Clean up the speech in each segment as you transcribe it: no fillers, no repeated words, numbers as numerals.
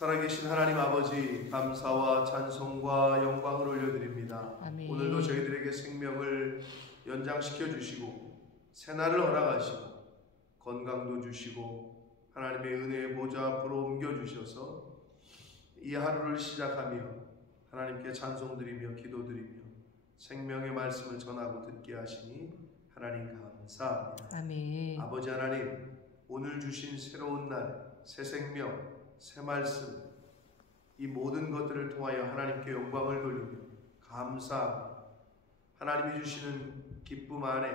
살아계신 하나님 아버지, 감사와 찬송과 영광을 올려드립니다. 아멘. 오늘도 저희들에게 생명을 연장시켜 주시고 새날을 허락하시고 건강도 주시고 하나님의 은혜의 보좌 앞으로 옮겨주셔서 이 하루를 시작하며 하나님께 찬송드리며 기도드리며 생명의 말씀을 전하고 듣게 하시니 하나님 감사합니다. 아멘. 아버지 하나님, 오늘 주신 새로운 날, 새 생명, 새 말씀, 이 모든 것들을 통하여 하나님께 영광을 돌리며 감사합니다. 하나님이 주시는 기쁨 안에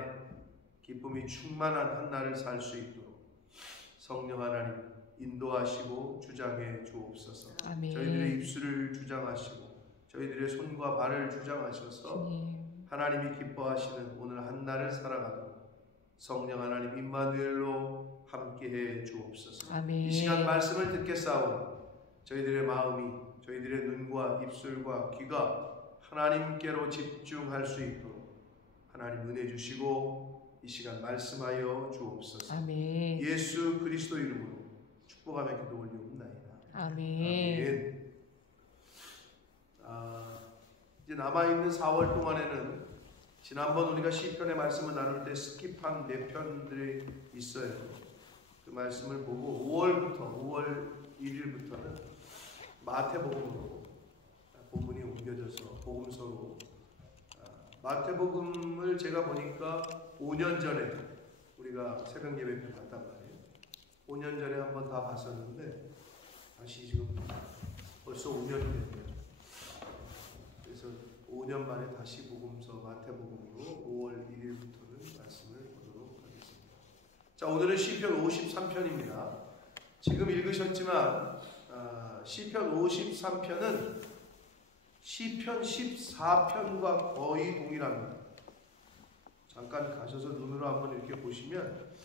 기쁨이 충만한 한 날을 살 수 있도록 성령 하나님 인도하시고 주장해 주옵소서. 아멘. 저희들의 입술을 주장하시고 저희들의 손과 발을 주장하셔서 하나님이 기뻐하시는 오늘 한 날을 살아가도록 성령 하나님 임마누엘로 함께해 주옵소서. 아멘. 이 시간 말씀을 듣겠사오니 저희들의 마음이, 저희들의 눈과 입술과 귀가 하나님께로 집중할 수 있도록 하나님 은혜 주시고 이 시간 말씀하여 주옵소서. 아멘. 예수 그리스도 이름으로 축복하며 기도 올리옵나이다. 아멘. 이제 남아있는 4월 동안에는 지난번 우리가 시편의 말씀을 나눌 때 스킵한 4편들이 있어요. 그 말씀을 보고 5월 1일부터는 마태복음으로 본문이 옮겨져서 복음서로 마태복음을 제가 보니까 5년 전에 우리가 새벽 예배 때 봤단 말이에요. 5년 전에 한번 다 봤었는데 다시 지금 벌써 5년이 됐네요. 그래서 5년 만에 다시 복음서 마태복음으로 5월 1일부터는 말씀을 보도록 하겠습니다. 자, 오늘은 시편 53편입니다. 지금 읽으셨지만 시편 53편은 시편 14편과 거의 동일합니다. 잠깐 가셔서 눈으로 한번 이렇게 보시면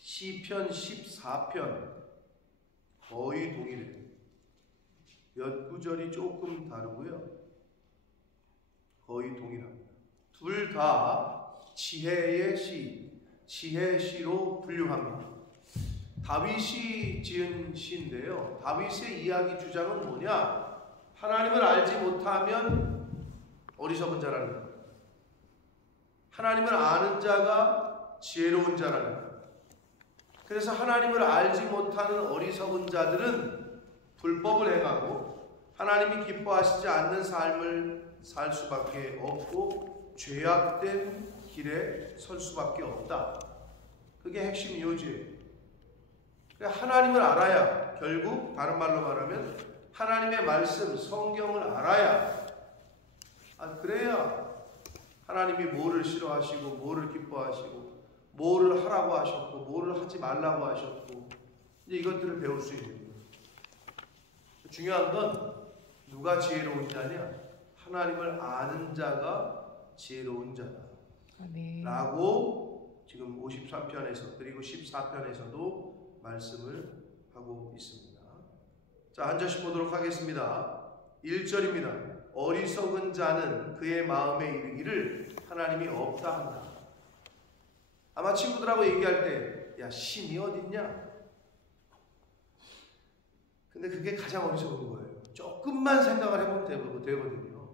시편 14편 거의 동일해요. 몇 구절이 조금 다르고요. 거의 동일합니다. 둘 다 지혜의 시, 지혜의 시로 분류합니다. 다윗이 지은 시인데요. 다윗의 이야기 주장은 뭐냐? 하나님을 알지 못하면 어리석은 자라는 거예요. 하나님을 아는 자가 지혜로운 자라는 거예요. 그래서 하나님을 알지 못하는 어리석은 자들은 불법을 행하고 하나님이 기뻐하시지 않는 삶을 살 수밖에 없고 죄악된 길에 설 수밖에 없다. 그게 핵심 요지예요. 하나님을 알아야, 결국 다른 말로 말하면 하나님의 말씀, 성경을 알아야, 그래야 하나님이 뭐를 싫어하시고 뭐를 기뻐하시고 뭐를 하라고 하셨고 뭐를 하지 말라고 하셨고 이제 이것들을 배울 수 있는 거예요. 중요한 건 누가 지혜로운 자냐? 하나님을 아는 자가 지혜로운 자다. 아멘. 라고 지금 53편에서 그리고 14편에서도 말씀을 하고 있습니다. 자, 한 절씩 보도록 하겠습니다. 1절입니다. 어리석은 자는 그의 마음에 이르기를 하나님이 없다 한다. 아마 친구들하고 얘기할 때, 야, 신이 어딨냐? 근데 그게 가장 어리석은 거예요. 조금만 생각을 해보면 되거든요.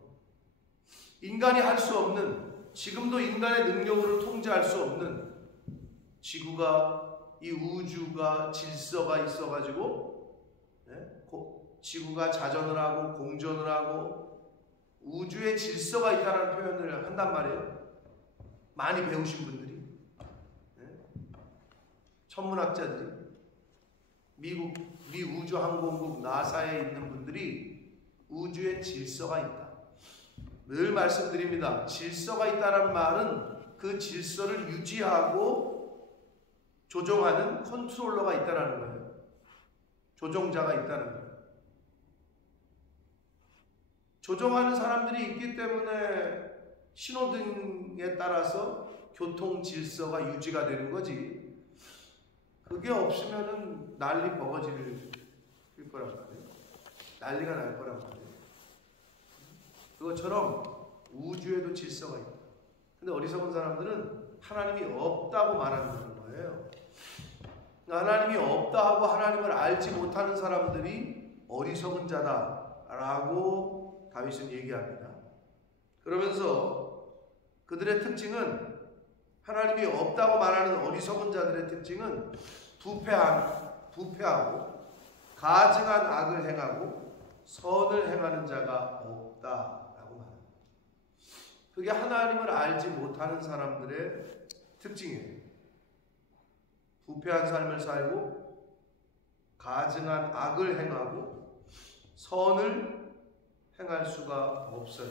인간이 할 수 없는, 지금도 인간의 능력으로 통제할 수 없는 지구가, 이 우주가 질서가 있어가지고 지구가 자전을 하고 공전을 하고 우주에 질서가 있다는 표현을 한단 말이에요. 많이 배우신 분들이, 천문학자들이, 미 우주항공국 나사에 있는 분들이 우주에 질서가 있다. 늘 말씀드립니다. 질서가 있다는 말은 그 질서를 유지하고 조종하는 컨트롤러가 있다는 거예요. 조종자가 있다는 거예요. 조종하는 사람들이 있기 때문에 신호등에 따라서 교통 질서가 유지가 되는 거지. 그게 없으면은 난리 버거질 거란 말이에요. 난리가 날 거란 말이에요. 그것처럼 우주에도 질서가 있다. 근데 어리석은 사람들은 하나님이 없다고 말하는 거예요. 하나님이 없다 하고 하나님을 알지 못하는 사람들이 어리석은 자다라고 다윗은 얘기합니다. 그러면서 그들의 특징은, 하나님이 없다고 말하는 어리석은 자들의 특징은 부패하고 가증한 악을 행하고 선을 행하는 자가 없다라고 말합니다. 그게 하나님을 알지 못하는 사람들의 특징이에요. 부패한 삶을 살고 가증한 악을 행하고 선을 행할 수가 없어요.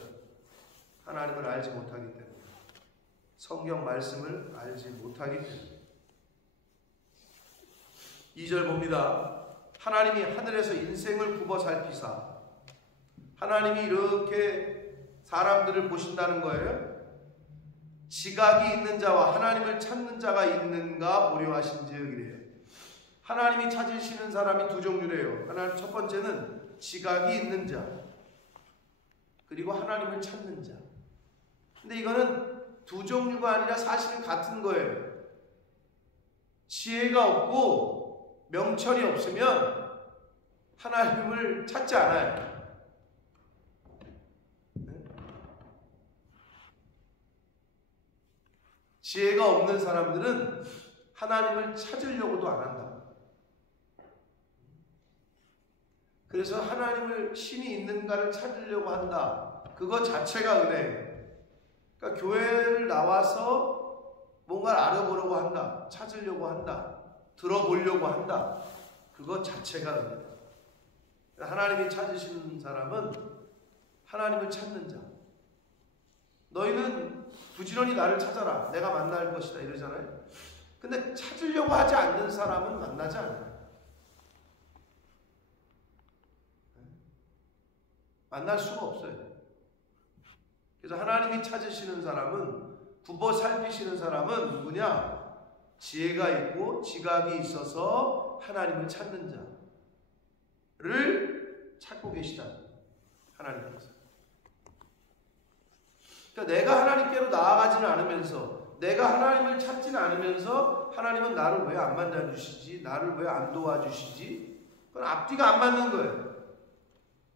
하나님을 알지 못하기 때문에, 성경 말씀을 알지 못하기 때문에. 2절 봅니다. 하나님이 하늘에서 인생을 굽어 살피사, 하나님이 이렇게 사람들을 보신다는 거예요. 지각이 있는 자와 하나님을 찾는 자가 있는가 보려 하신즉 이래요. 하나님이 찾으시는 사람이 두 종류래요. 하나, 첫 번째는 지각이 있는 자, 그리고 하나님을 찾는 자. 근데 이거는 두 종류가 아니라 사실은 같은 거예요. 지혜가 없고 명철이 없으면 하나님을 찾지 않아요. 지혜가 없는 사람들은 하나님을 찾으려고도 안 한다. 그래서 하나님을, 신이 있는가를 찾으려고 한다. 그거 자체가 은혜예요. 그러니까 교회를 나와서 뭔가를 알아보려고 한다, 찾으려고 한다, 들어보려고 한다. 그거 자체가 은혜다. 하나님이 찾으시는 사람은 하나님을 찾는 자. 너희는 부지런히 나를 찾아라, 내가 만날 것이다 이러잖아요. 근데 찾으려고 하지 않는 사람은 만나지 않아요. 만날 수가 없어요. 그래서 하나님이 찾으시는 사람은, 굽어 살피시는 사람은 누구냐? 지혜가 있고 지각이 있어서 하나님을 찾는 자를 찾고 계시다. 하나님께서. 그러니까 내가 하나님께로 나아가지는 않으면서, 내가 하나님을 찾지는 않으면서 하나님은 나를 왜 안 만나주시지? 나를 왜 안 도와주시지? 그건 앞뒤가 안 맞는 거예요.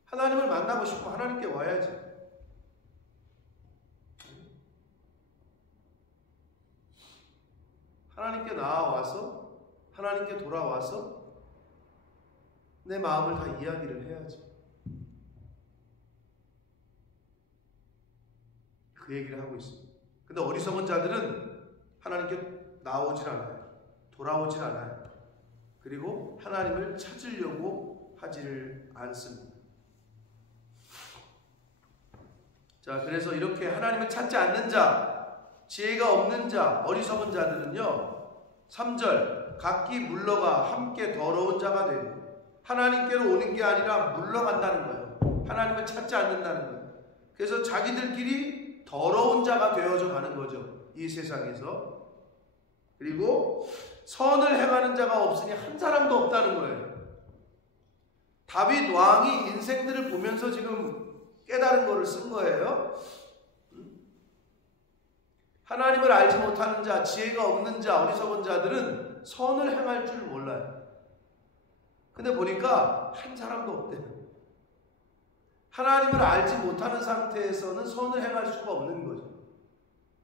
하나님을 만나고 싶고 하나님께 와야지. 하나님께 나아와서, 하나님께 돌아와서 내 마음을 다 이야기를 해야지. 그 얘기를 하고 있습니다. 근데 어리석은 자들은 하나님께 나오질 않아요. 돌아오질 않아요. 그리고 하나님을 찾으려고 하지를 않습니다. 자, 그래서 이렇게 하나님을 찾지 않는 자, 지혜가 없는 자, 어리석은 자들은요, 3절, 각기 물러가 함께 더러운 자가 되고, 하나님께로 오는 게 아니라 물러간다는 거예요. 하나님을 찾지 않는다는 거예요. 그래서 자기들끼리 더러운 자가 되어져 가는 거죠, 이 세상에서. 그리고 선을 행하는 자가 없으니 한 사람도 없다는 거예요. 다윗 왕이 인생들을 보면서 지금 깨달은 거를 쓴 거예요. 하나님을 알지 못하는 자, 지혜가 없는 자, 어리석은 자들은 선을 행할 줄 몰라요. 근데 보니까 한 사람도 없대요. 하나님을 알지 못하는 상태에서는 선을 행할 수가 없는 거죠.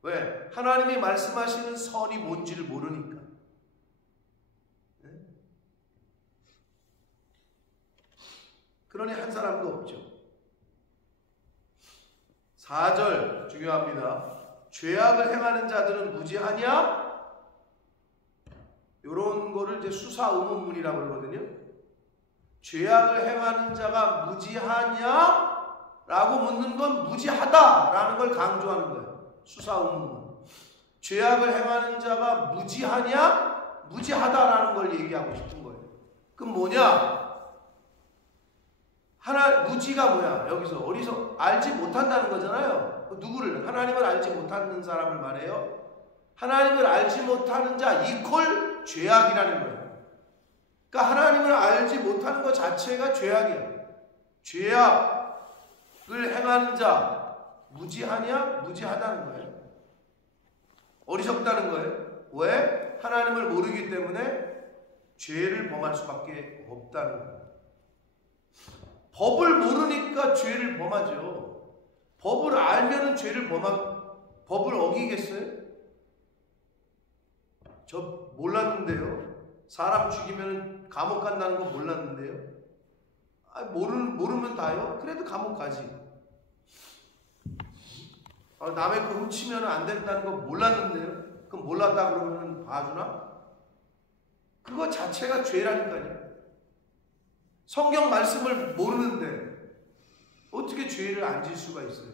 왜? 하나님이 말씀하시는 선이 뭔지를 모르니까. 그러니 한 사람도 없죠. 4절 중요합니다. 죄악을 행하는 자들은 무지하냐? 이런 거를 이제 수사 의문문이라고 그러거든요. 죄악을 행하는 자가 무지하냐? 라고 묻는 건 무지하다라는 걸 강조하는 거예요. 수사 의문문. 죄악을 행하는 자가 무지하냐? 무지하다라는 걸 얘기하고 싶은 거예요. 그럼 뭐냐? 무지가 뭐야? 여기서 알지 못한다는 거잖아요. 누구를? 하나님을 알지 못하는 사람을 말해요. 하나님을 알지 못하는 자 이퀄 죄악이라는 거예요. 그러니까 하나님을 알지 못하는 것 자체가 죄악이에요. 죄악을 행하는 자 무지하냐? 무지하다는 거예요. 어리석다는 거예요. 왜? 하나님을 모르기 때문에 죄를 범할 수밖에 없다는 거예요. 법을 모르니까 죄를 범하죠. 법을 알면은 법을 어기겠어요? 저 몰랐는데요. 사람 죽이면 감옥 간다는 거 몰랐는데요. 모르면 다요? 그래도 감옥 가지. 남의 거 훔치면 안 된다는 거 몰랐는데요. 그럼 몰랐다 그러면 봐주나? 그거 자체가 죄라니까요. 성경 말씀을 모르는데 어떻게 죄를 안 질 수가 있어요?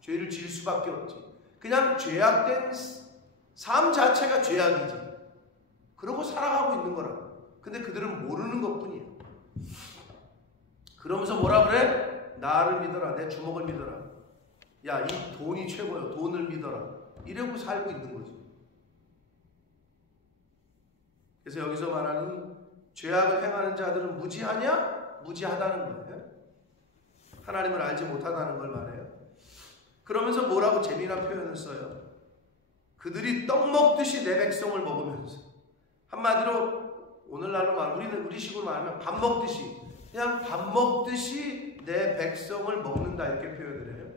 죄를 질 수밖에 없지. 그냥 죄악된 삶 자체가 죄악이지. 그러고 살아가고 있는 거라. 근데 그들은 모르는 것뿐이야. 그러면서 뭐라 그래? 나를 믿어라. 내 주먹을 믿어라. 야, 이 돈이 최고야. 돈을 믿어라. 이러고 살고 있는 거지. 그래서 여기서 말하는 죄악을 행하는 자들은 무지하냐? 무지하다는 거예요. 하나님을 알지 못하다는 걸 말해요. 그러면서 뭐라고 재미난 표현을 써요? 그들이 떡 먹듯이 내 백성을 먹으면서. 한마디로 오늘날로 말하면 우리 식으로 말하면 밥 먹듯이, 그냥 밥 먹듯이 내 백성을 먹는다, 이렇게 표현을 해요.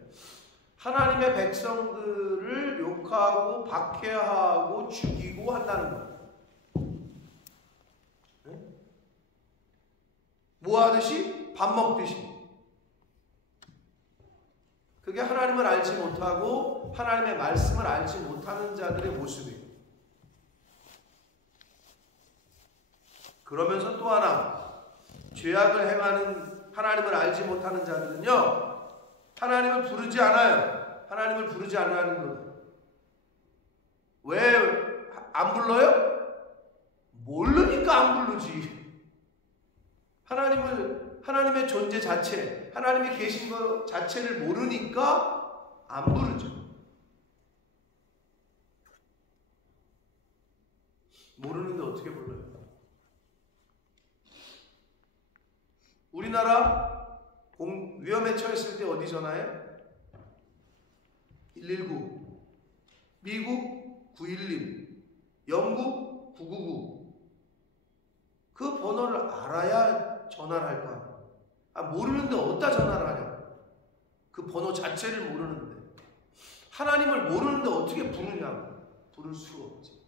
하나님의 백성들을 욕하고 박해하고 죽이고 한다는 거예요. 뭐 하듯이? 밥 먹듯이. 그게 하나님을 알지 못하고 하나님의 말씀을 알지 못하는 자들의 모습이에요. 그러면서 또 하나, 죄악을 행하는 하나님을 알지 못하는 자들은요, 하나님을 부르지 않아요. 하나님을 부르지 않는 거예요. 왜 안 불러요? 모르니까 안 부르지. 하나님의 존재 자체, 하나님이 계신 것 자체를 모르니까 안 부르죠. 모르는데 어떻게 불러요? 우리나라 위험에 처했을 때 어디 전화해? 119, 미국 911, 영국 999. 그 번호를 알아야 전화를 할 거야. 모르는데 어디다 전화를 하냐? 그 번호 자체를 모르는데. 하나님을 모르는데 어떻게 부르냐고. 부를 수가 없지.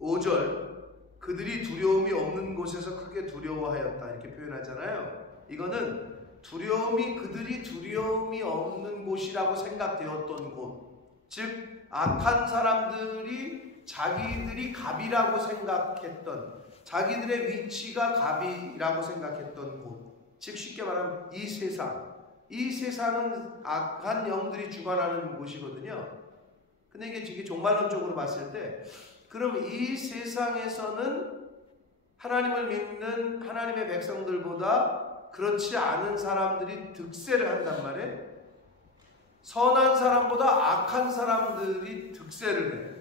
5절, 그들이 두려움이 없는 곳에서 크게 두려워하였다, 이렇게 표현하잖아요. 이거는 그들이 두려움이 없는 곳이라고 생각되었던 곳, 즉 악한 사람들이 자기들이 갑이라고 생각했던, 자기들의 위치가 갑이라고 생각했던 곳, 즉 쉽게 말하면 이 세상은 악한 영들이 주관하는 곳이거든요. 근데 이게 종말론적으로 봤을 때, 그럼 이 세상에서는 하나님을 믿는 하나님의 백성들보다 그렇지 않은 사람들이 득세를 한단 말이에요. 선한 사람보다 악한 사람들이 득세를 해.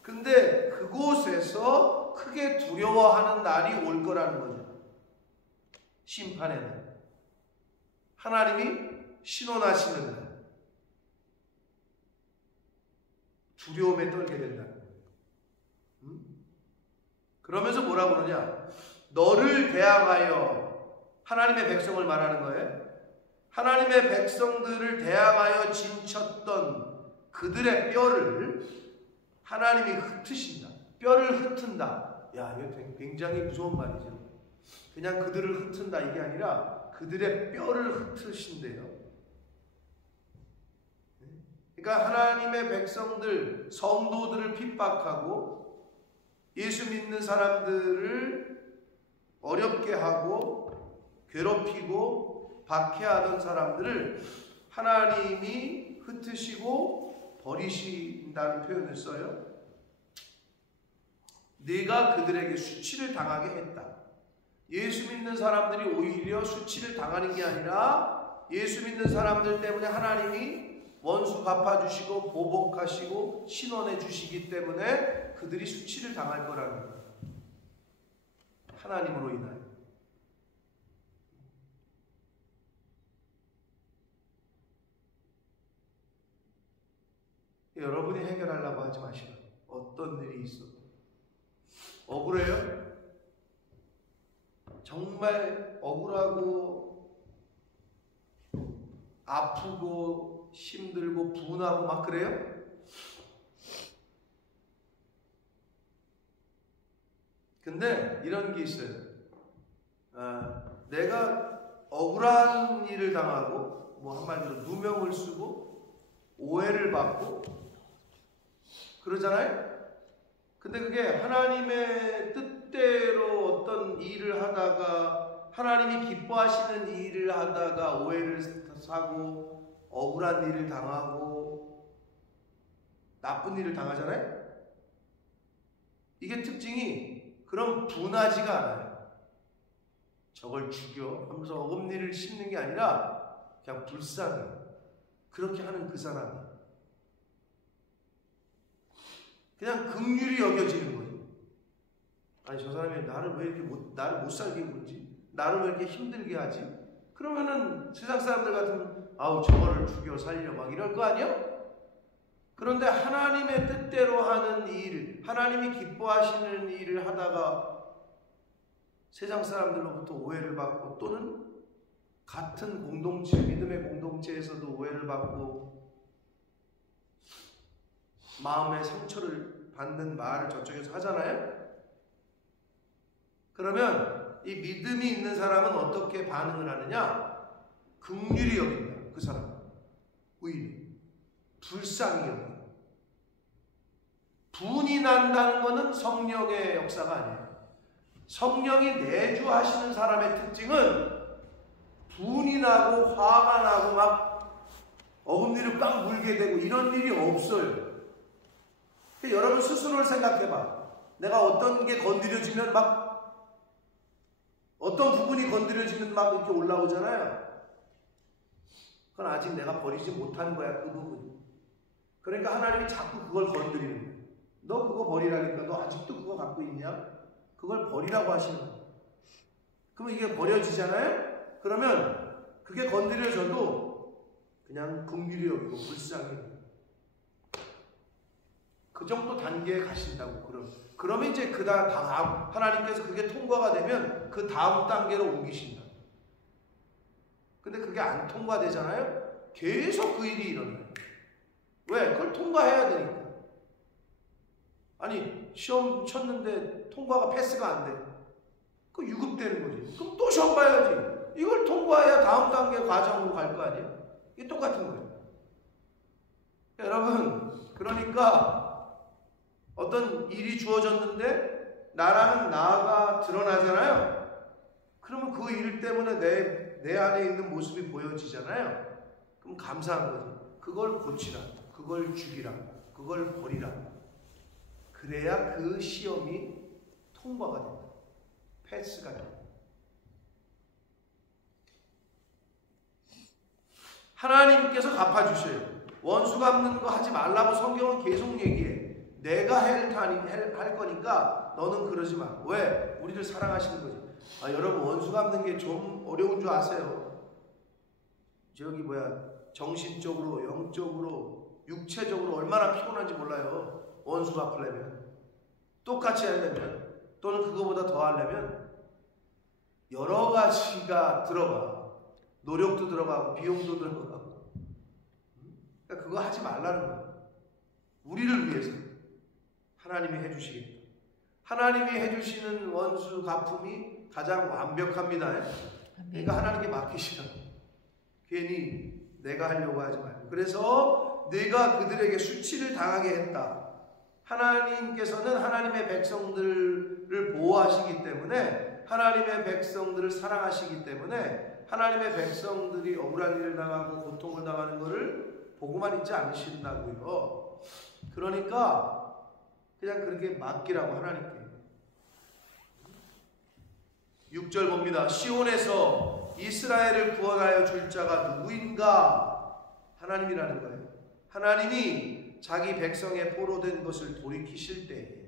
근데 그곳에서 크게 두려워하는 날이 올 거라는 거죠. 심판에는. 하나님이 신원하시는 날. 두려움에 떨게 된다는 거예요. 그러면서 뭐라고 그러냐? 너를 대항하여, 하나님의 백성을 말하는 거예요. 하나님의 백성들을 대항하여 진쳤던 그들의 뼈를 하나님이 흩으신다. 뼈를 흩은다. 야, 이거 굉장히 무서운 말이죠. 그냥 그들을 흩은다 이게 아니라 그들의 뼈를 흩으신대요. 그러니까 하나님의 백성들, 성도들을 핍박하고 예수 믿는 사람들을 어렵게 하고 괴롭히고 박해하던 사람들을 하나님이 흩으시고 버리신다는 표현을 써요. 네가 그들에게 수치를 당하게 했다. 예수 믿는 사람들이 오히려 수치를 당하는 게 아니라 예수 믿는 사람들 때문에 하나님이 원수 갚아주시고 보복하시고 신원해 주시기 때문에 그들이 수치를 당할 거라는 거예요. 하나님으로 인하여. 여러분이 해결하려고 하지 마시라. 어떤 일이 있어도. 억울해요? 정말 억울하고 아프고 힘들고 분하고 막 그래요? 근데 이런 게 있어요. 내가 억울한 일을 당하고 뭐 한마디로 누명을 쓰고 오해를 받고 그러잖아요? 근데 그게 하나님의 뜻대로 어떤 일을 하다가 하나님이 기뻐하시는 일을 하다가 오해를 사고 억울한 일을 당하고 나쁜 일을 당하잖아요? 이게 특징이 그럼 분하지가 않아요. 저걸 죽여 하면서 어금니를 씹는 게 아니라 그냥 불쌍해요. 그렇게 하는 그 사람이 그냥 긍휼히 여겨지는 거죠. 아니 저 사람이 나를 왜 이렇게 나를 못 살게 굴지? 나를 왜 이렇게 힘들게 하지? 그러면은 세상 사람들 같으면 아우 저거를 죽여 살려 막 이럴 거 아니에요? 그런데 하나님의 뜻대로 하는 일, 하나님이 기뻐하시는 일을 하다가 세상 사람들로부터 오해를 받고 또는 같은 공동체, 믿음의 공동체에서도 오해를 받고 마음의 상처를 받는 말을 저쪽에서 하잖아요? 그러면 이 믿음이 있는 사람은 어떻게 반응을 하느냐? 긍휼히 여긴다. 그 사람 오히려 불쌍히 여긴다. 분이 난다는 것은 성령의 역사가 아니에요. 성령이 내주하시는 사람의 특징은 분이 나고 화가 나고 막 어금니를 꽉 물게 되고 이런 일이 없어요. 여러분 스스로를 생각해봐. 내가 어떤 게 건드려지면 막 어떤 부분이 건드려지면 막 이렇게 올라오잖아요. 그건 아직 내가 버리지 못한 거야, 그 부분이. 그러니까 하나님이 자꾸 그걸 건드리는 거야. 너 그거 버리라니까. 너 아직도 그거 갖고 있냐? 그걸 버리라고 하시는 거야. 그러면 이게 버려지잖아요? 그러면 그게 건드려져도 그냥 긍휼히 여기고 불쌍히 그 정도 단계에 가신다고. 그러면 이제 그 다음 하나님께서 그게 통과가 되면 그 다음 단계로 옮기신다. 근데 그게 안 통과되잖아요? 계속 그 일이 일어나요. 왜? 그걸 통과해야 되니까. 아니 시험 쳤는데 통과가 패스가 안 돼. 그 유급되는 거지. 그럼 또 시험 봐야지. 이걸 통과해야 다음 단계 과정으로 갈 거 아니에요? 이게 똑같은 거예요. 여러분 그러니까 어떤 일이 주어졌는데 나라는 나가 드러나잖아요. 그러면 그 일 때문에 내 안에 있는 모습이 보여지잖아요. 그럼 감사한 거지. 그걸 고치라. 그걸 죽이라. 그걸 버리라. 그래야 그 시험이 통과가 된다. 패스가 된다. 하나님께서 갚아주셔요. 원수 갚는 거 하지 말라고 성경은 계속 얘기해. 내가 할 거니까 너는 그러지 마. 왜? 우리를 사랑하시는 거지. 여러분 원수 갚는 게 좀 어려운 줄 아세요? 정신적으로, 영적으로, 육체적으로 얼마나 피곤한지 몰라요. 원수 갚으려면. 똑같이 하려면 또는 그거보다 더 하려면 여러 가지가 들어가. 노력도 들어가고 비용도 들어가고. 그러니까 그거 하지 말라는 거예요. 우리를 위해서 하나님이 해주시겠다. 하나님이 해주시는 원수 갚음이 가장 완벽합니다. 그러니까 하나님께 맡기시라. 괜히 내가 하려고 하지 말고. 그래서 내가 그들에게 수치를 당하게 했다. 하나님께서는 하나님의 백성들을 보호하시기 때문에 하나님의 백성들을 사랑하시기 때문에 하나님의 백성들이 억울한 일을 당하고 고통을 당하는 것을 보고만 있지 않으신다고요. 그러니까 그냥 그렇게 맡기라고 하나님께. 6절 봅니다. 시온에서 이스라엘을 구원하여 줄 자가 누구인가? 하나님이라는 거예요. 하나님이 자기 백성의 포로된 것을 돌이키실 때에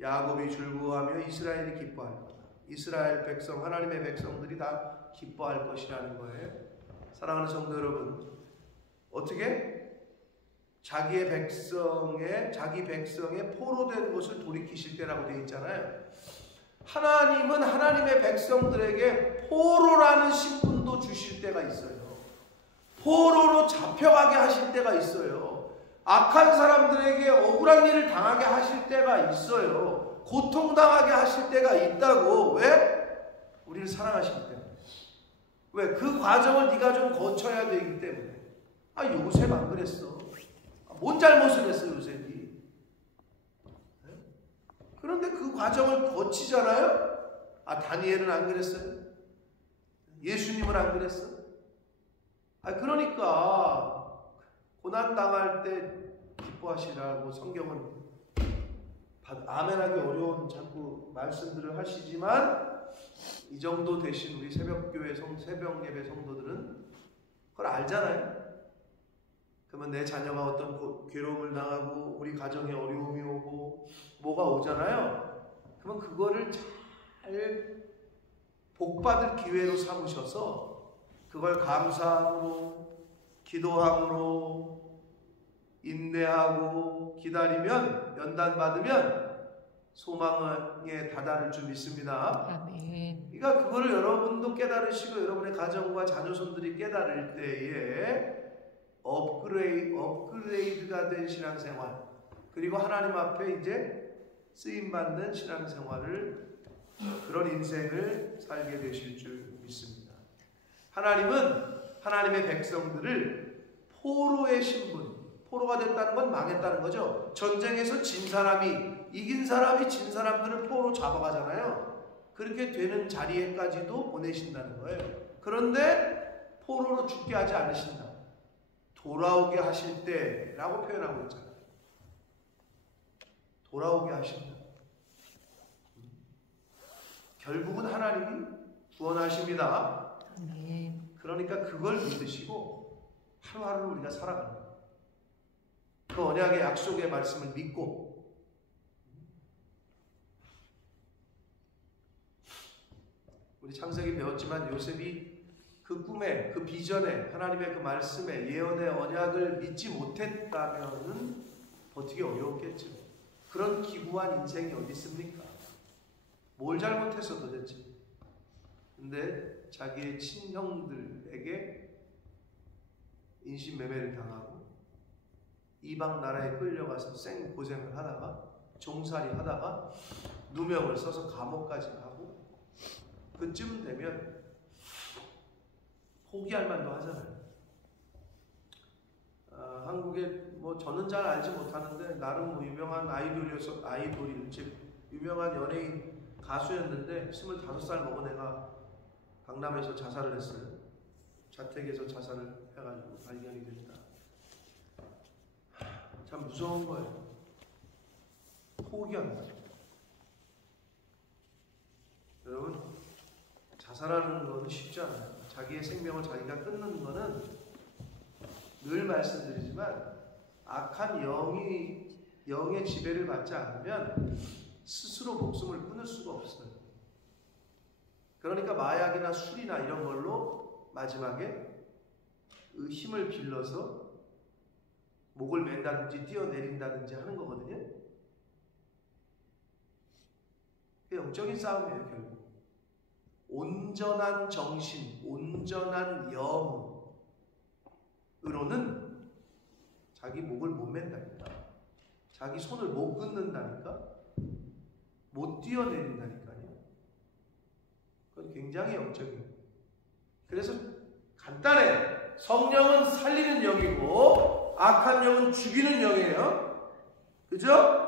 야곱이 즐거워하며 이스라엘이 기뻐할 거다. 이스라엘 백성, 하나님의 백성들이 다 기뻐할 것이라는 거예요. 사랑하는 성도 여러분, 어떻게? 자기 백성의 포로된 것을 돌이키실 때라고 되어 있잖아요. 하나님은 하나님의 백성들에게 포로라는 신분도 주실 때가 있어요. 포로로 잡혀가게 하실 때가 있어요. 악한 사람들에게 억울한 일을 당하게 하실 때가 있어요. 고통당하게 하실 때가 있다고. 왜? 우리를 사랑하시기 때문에. 왜? 그 과정을 네가 좀 거쳐야 되기 때문에. 요셉 안 그랬어. 뭔 잘못을 했어 요셉이. 그런데 그 과정을 거치잖아요. 다니엘은 안 그랬어요. 예수님은 안 그랬어. 그러니까 고난당할 때 기뻐하시라고 성경은 아멘하기 어려운 자꾸 말씀들을 하시지만, 이 정도 되신 우리 새벽교회 새벽 예배 성도들은 그걸 알잖아요. 그러면 내 자녀가 어떤 괴로움을 당하고 우리 가정에 어려움이 오고 뭐가 오잖아요. 그러면 그거를 잘 복받을 기회로 삼으셔서 그걸 감사함으로, 기도함으로, 인내하고 기다리면, 연단받으면 소망에 다다를 줄 믿습니다. 아멘. 그러니까 그거를 여러분도 깨달으시고 여러분의 가정과 자녀손들이 깨달을 때에 업그레이드가 된 신앙생활, 그리고 하나님 앞에 이제 쓰임받는 신앙생활을, 그런 인생을 살게 되실 줄 믿습니다. 하나님은 하나님의 백성들을 포로의 신분, 포로가 됐다는 건 망했다는 거죠. 전쟁에서 진 사람이, 이긴 사람이 진 사람들을 포로 잡아가잖아요. 그렇게 되는 자리에까지도 보내신다는 거예요. 그런데 포로로 죽게 하지 않으신다. 돌아오게 하실 때라고 표현하고 있잖아요. 돌아오게 하신다. 결국은 하나님이 구원하십니다. 아멘. 그러니까 그걸 믿으시고 하루하루 우리가 살아가는 거예요. 그 언약의 약속의 말씀을 믿고, 우리 창세기 배웠지만 요셉이 그 꿈에, 그 비전에, 하나님의 그 말씀에, 예언의 언약을 믿지 못했다면은 버티기 어려웠겠죠. 그런 기구한 인생이 어디 있습니까? 뭘 잘못했어 도대체? 근데 자기의 친형들에게 인신매매를 당하고 이방 나라에 끌려가서 생 고생을 하다가 종살이 하다가 누명을 써서 감옥까지 가고, 그쯤 되면 포기할 만도 하잖아요. 한국에 뭐 저는 잘 알지 못하는데 나름 뭐 유명한 아이돌이 즉 유명한 연예인 가수였는데 25살 먹은 애가 강남에서 자살을 했어요. 자택에서 자살을 해가지고 발견이 됐다. 참 무서운 거예요. 포기한다. 여러분, 자살하는 거는 쉽지 않아요. 자기의 생명을 자기가 끊는 거는 늘 말씀드리지만 악한 영의 지배를 받지 않으면 스스로 목숨을 끊을 수가 없어요. 그러니까 마약이나 술이나 이런 걸로 마지막에 그 힘을 빌려서 목을 맨다든지 뛰어내린다든지 하는 거거든요. 그게 영적인 싸움이에요, 결국. 온전한 정신, 온전한 영으로는 자기 목을 못 맨다니까. 자기 손을 못 끊는다니까. 못 뛰어내린다니까요. 그건 굉장히 영적이에요. 그래서 간단해. 성령은 살리는 영이고 악한 영은 죽이는 영이에요. 그죠?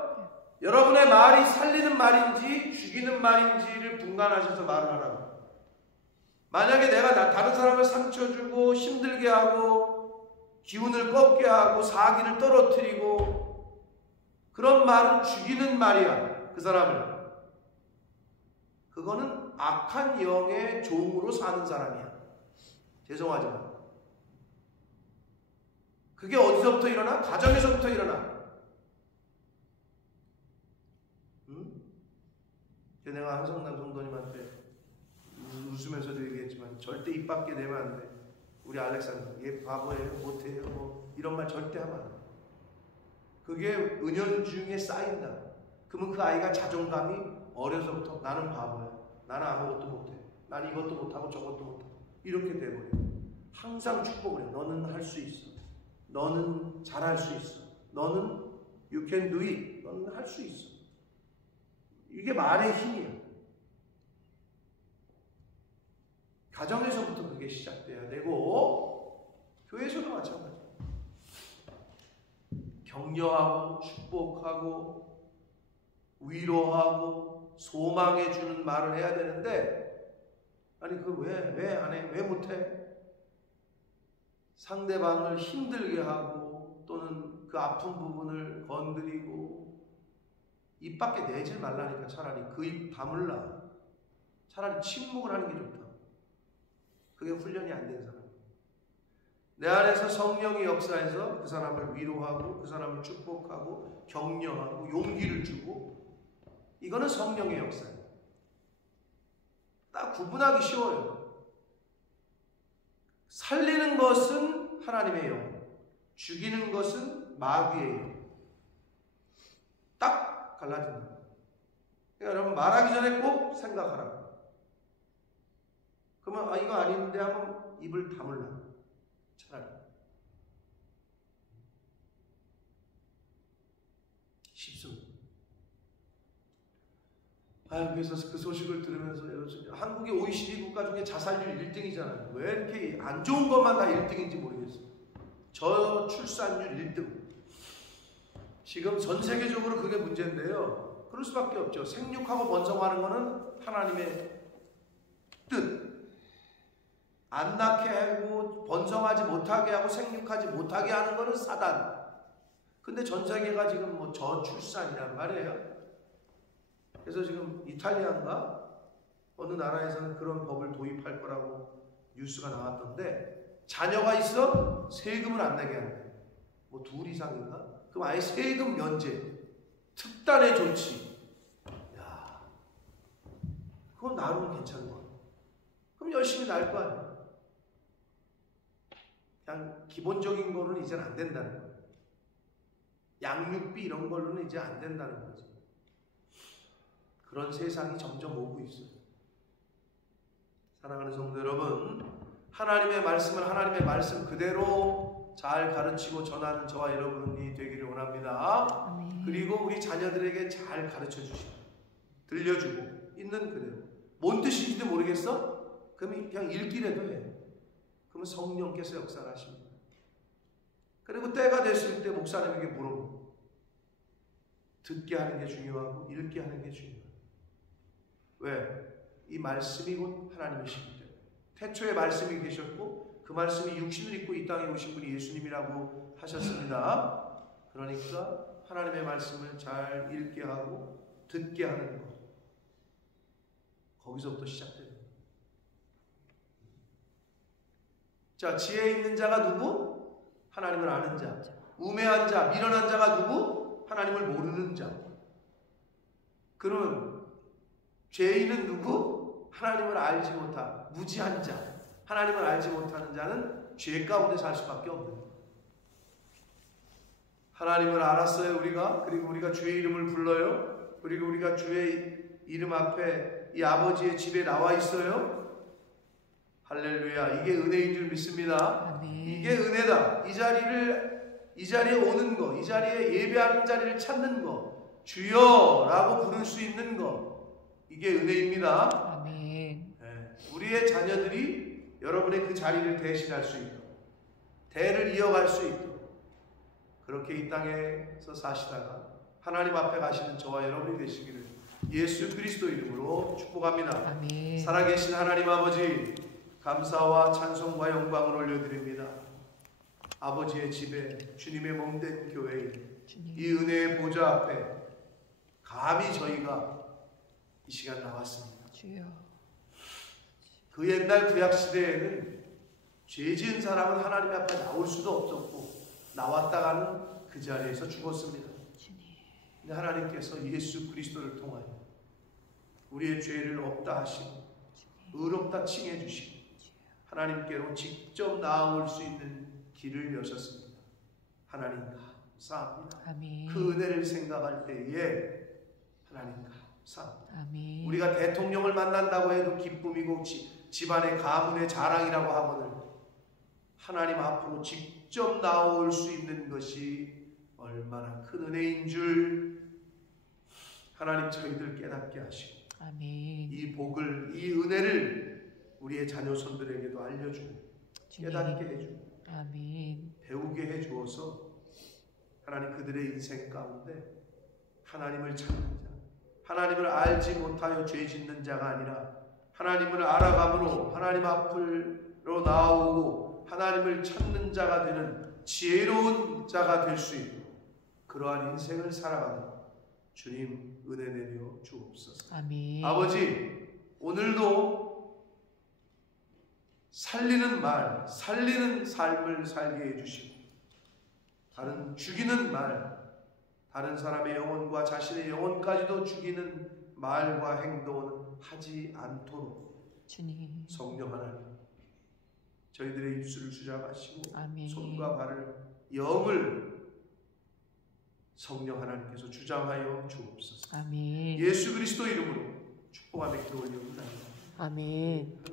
여러분의 말이 살리는 말인지 죽이는 말인지를 분간하셔서 말을 하라고. 만약에 내가 다른 사람을 상처 주고 힘들게 하고 기운을 꺾게 하고 사기를 떨어뜨리고 그런 말은 죽이는 말이야. 그 사람을. 그거는 악한 영의 종으로 사는 사람이야. 죄송하지만. 그게 어디서부터 일어나? 가정에서부터 일어나. 응? 내가 한성남 성도님한테 웃으면서도 얘기했지만 절대 입 밖에 내면 안 돼. 우리 알렉산더 얘 바보예요, 못해요, 뭐 이런 말 절대 하면 안 돼. 그게 은연중에 쌓인다. 그러면 그 아이가 자존감이 어려서부터 나는 바보야. 나는 아무것도 못해. 난 이것도 못하고 저것도 못하고 이렇게 돼버려. 항상 축복을 해. 너는 할 수 있어. 너는 잘할 수 있어. 너는 you can do it. 너는 할 수 있어. 이게 말의 힘이야. 가정에서부터 그게 시작돼야 되고 교회에서도 마찬가지야. 격려하고 축복하고 위로하고 소망해주는 말을 해야 되는데 아니 그걸 왜 안 해? 왜 못해? 상대방을 힘들게 하고 또는 그 아픈 부분을 건드리고 입 밖에 내질 말라니까. 차라리 그 입 다물라. 차라리 침묵을 하는 게 좋다. 그게 훈련이 안 된 사람. 내 안에서 성령의 역사에서 그 사람을 위로하고 그 사람을 축복하고 격려하고 용기를 주고 이거는 성령의 역사예요. 딱 구분하기 쉬워요. 살리는 것은 하나님의 영, 죽이는 것은 마귀의 영. 딱 갈라진다. 그러니까 여러분 말하기 전에 꼭 생각하라고. 그러면 이거 아닌데 하면 입을 다물라. 차라리. 쉽습니다. 그래서 그 소식을 들으면서 한국이 OECD 국가 중에 자살률 1등이잖아요. 왜 이렇게 안 좋은 것만 다 1등인지 모르겠어요. 저출산율 1등. 지금 전 세계적으로 그게 문제인데요. 그럴 수밖에 없죠. 생육하고 번성하는 것은 하나님의 뜻. 안 낳게 하고 번성하지 못하게 하고 생육하지 못하게 하는 것은 사단. 근데 전 세계가 지금 뭐 저출산이란 말이에요. 그래서 지금 이탈리아인가 어느 나라에서는 그런 법을 도입할 거라고 뉴스가 나왔던데 자녀가 있어 세금을 안 내게 한대. 뭐 둘 이상인가? 그럼 아예 세금 면제, 특단의 조치. 야, 그건 나름 괜찮은 거야. 그럼 열심히 날 거 아니야. 그냥 기본적인 거는 이제는 안 된다는 거예요. 양육비 이런 걸로는 이제 안 된다는 거죠. 그런 세상이 점점 오고 있어요. 사랑하는 성도 여러분, 하나님의 말씀을 하나님의 말씀 그대로 잘 가르치고 전하는 저와 여러분이 되기를 원합니다. 아멘. 그리고 우리 자녀들에게 잘 가르쳐 주시고 들려주고 있는 그대로. 뭔 뜻인지도 모르겠어? 그럼 그냥 읽기라도 해. 그러면 성령께서 역사를 하십니다. 그리고 때가 됐을 때 목사님에게 물어보고 듣게 하는 게 중요하고 읽게 하는 게 중요해요. 왜? 이 말씀이 곧 하나님이시기 때문에. 태초에 말씀이 계셨고 그 말씀이 육신을 입고 이 땅에 오신 분이 예수님이라고 하셨습니다. 그러니까 하나님의 말씀을 잘 읽게 하고 듣게 하는 것. 거기서부터 시작됩니다. 자, 지혜 있는 자가 누구? 하나님을 아는 자. 우매한 자, 미련한 자가 누구? 하나님을 모르는 자. 그러면 죄인은 누구? 하나님을 알지 못한 무지한 자. 하나님을 알지 못하는 자는 죄 가운데 살 수밖에 없는 거예요. 하나님을 알았어요 우리가. 그리고 우리가 주의 이름을 불러요. 그리고 우리가 주의 이름 앞에 이 아버지의 집에 나와 있어요. 할렐루야. 이게 은혜인 줄 믿습니다. 아멘. 이게 은혜다. 이 자리에 오는 거, 이 자리에 예배하는 자리를 찾는 거, 주여라고 부를 수 있는 거, 이게 은혜입니다. 아멘. 네. 우리의 자녀들이 여러분의 그 자리를 대신할 수 있도록, 대를 이어갈 수 있도록 그렇게 이 땅에서 사시다가 하나님 앞에 가시는 저와 여러분이 되시기를 예수 그리스도 이름으로 축복합니다. 아멘. 살아계신 하나님 아버지, 감사와 찬송과 영광을 올려드립니다. 아버지의 집에 주님의 몸된 교회에 주님. 이 은혜의 보좌 앞에 감히 저희가 이 시간 나왔습니다. 주여. 그 옛날 구약 시대에는 죄 지은 사람은 하나님 앞에 나올 수도 없었고 나왔다가는 그 자리에서 죽었습니다. 주님. 근데 하나님께서 예수 그리스도를 통하여 우리의 죄를 없다 하시고 의롭다 칭해 주시고 하나님께로 직접 나아올 수 있는 길을 여셨습니다. 하나님 감사합니다. 아멘. 그 은혜를 생각할 때에 하나님 감사합니다. 아멘. 우리가 대통령을 만난다고 해도 기쁨이고 집안의 가문의 자랑이라고 하거늘 하나님 앞으로 직접 나올 수 있는 것이 얼마나 큰 은혜인 줄 하나님 저희들 깨닫게 하시고 아멘. 이 복을, 이 은혜를 우리의 자녀손들에게도 알려주고 깨닫게 해주고 아멘. 배우게 해주어서 하나님 그들의 인생 가운데 하나님을 찾는 자, 하나님을 알지 못하여 죄 짓는 자가 아니라 하나님을 알아감으로 하나님 앞으로 나오고 하나님을 찾는 자가 되는 지혜로운 자가 될 수 있도록 그러한 인생을 살아가는 주님 은혜 내려 주옵소서. 아멘. 아버지, 오늘도 살리는 말, 살리는 삶을 살게 해주시고 다른 죽이는 말, 다른 사람의 영혼과 자신의 영혼까지도 죽이는 말과 행동은 하지 않도록 주님. 성령 하나님 저희들의 입술을 주잡으시고 아멘. 손과 발을 영을 성령 하나님께서 주장하여 주옵소서. 아멘. 예수 그리스도 이름으로 축복하며 기도 올리옵나이다. 아멘.